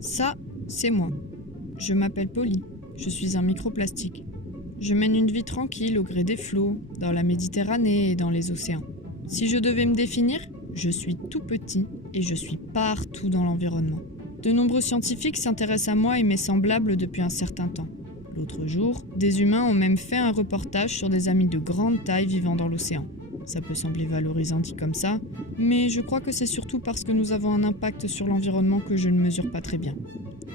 Ça, c'est moi. Je m'appelle Polly, je suis un microplastique. Je mène une vie tranquille au gré des flots, dans la Méditerranée et dans les océans. Si je devais me définir, je suis tout petit et je suis partout dans l'environnement. De nombreux scientifiques s'intéressent à moi et mes semblables depuis un certain temps. L'autre jour, des humains ont même fait un reportage sur des amis de grande taille vivant dans l'océan. Ça peut sembler valorisant dit comme ça, mais je crois que c'est surtout parce que nous avons un impact sur l'environnement que je ne mesure pas très bien.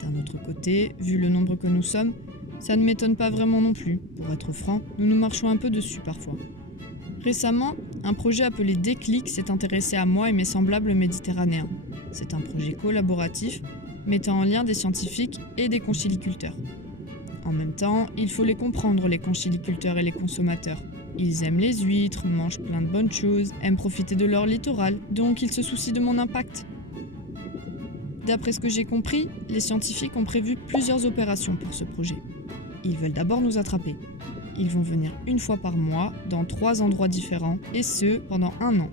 D'un autre côté, vu le nombre que nous sommes, ça ne m'étonne pas vraiment non plus. Pour être franc, nous nous marchons un peu dessus parfois. Récemment, un projet appelé Déclic s'est intéressé à moi et mes semblables méditerranéens. C'est un projet collaboratif mettant en lien des scientifiques et des conchyliculteurs. En même temps, il faut les comprendre, les conchyliculteurs et les consommateurs. Ils aiment les huîtres, mangent plein de bonnes choses, aiment profiter de leur littoral, donc ils se soucient de mon impact. D'après ce que j'ai compris, les scientifiques ont prévu plusieurs opérations pour ce projet. Ils veulent d'abord nous attraper. Ils vont venir une fois par mois, dans 3 endroits différents, et ce, pendant 1 an.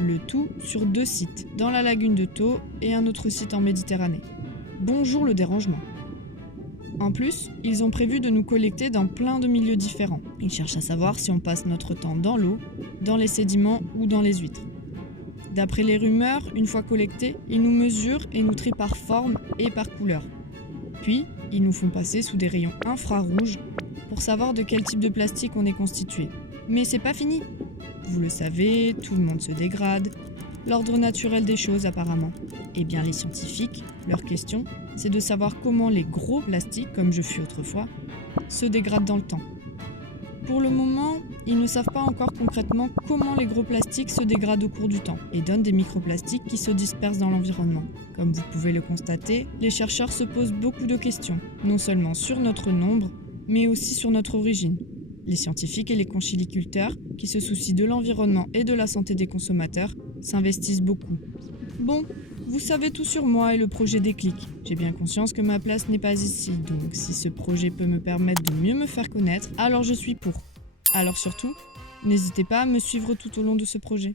Le tout sur 2 sites, dans la lagune de Thau et un autre site en Méditerranée. Bonjour le dérangement. En plus, ils ont prévu de nous collecter dans plein de milieux différents. Ils cherchent à savoir si on passe notre temps dans l'eau, dans les sédiments ou dans les huîtres. D'après les rumeurs, une fois collectés, ils nous mesurent et nous trient par forme et par couleur. Puis, ils nous font passer sous des rayons infrarouges pour savoir de quel type de plastique on est constitué. Mais c'est pas fini. Vous le savez, tout le monde se dégrade. L'ordre naturel des choses apparemment. Eh bien les scientifiques, leur question, c'est de savoir comment les gros plastiques, comme je fus autrefois, se dégradent dans le temps. Pour le moment, ils ne savent pas encore concrètement comment les gros plastiques se dégradent au cours du temps et donnent des microplastiques qui se dispersent dans l'environnement. Comme vous pouvez le constater, les chercheurs se posent beaucoup de questions, non seulement sur notre nombre, mais aussi sur notre origine. Les scientifiques et les conchyliculteurs, qui se soucient de l'environnement et de la santé des consommateurs, s'investissent beaucoup. Bon, vous savez tout sur moi et le projet Déclic. J'ai bien conscience que ma place n'est pas ici, donc si ce projet peut me permettre de mieux me faire connaître, alors je suis pour. Alors surtout, n'hésitez pas à me suivre tout au long de ce projet.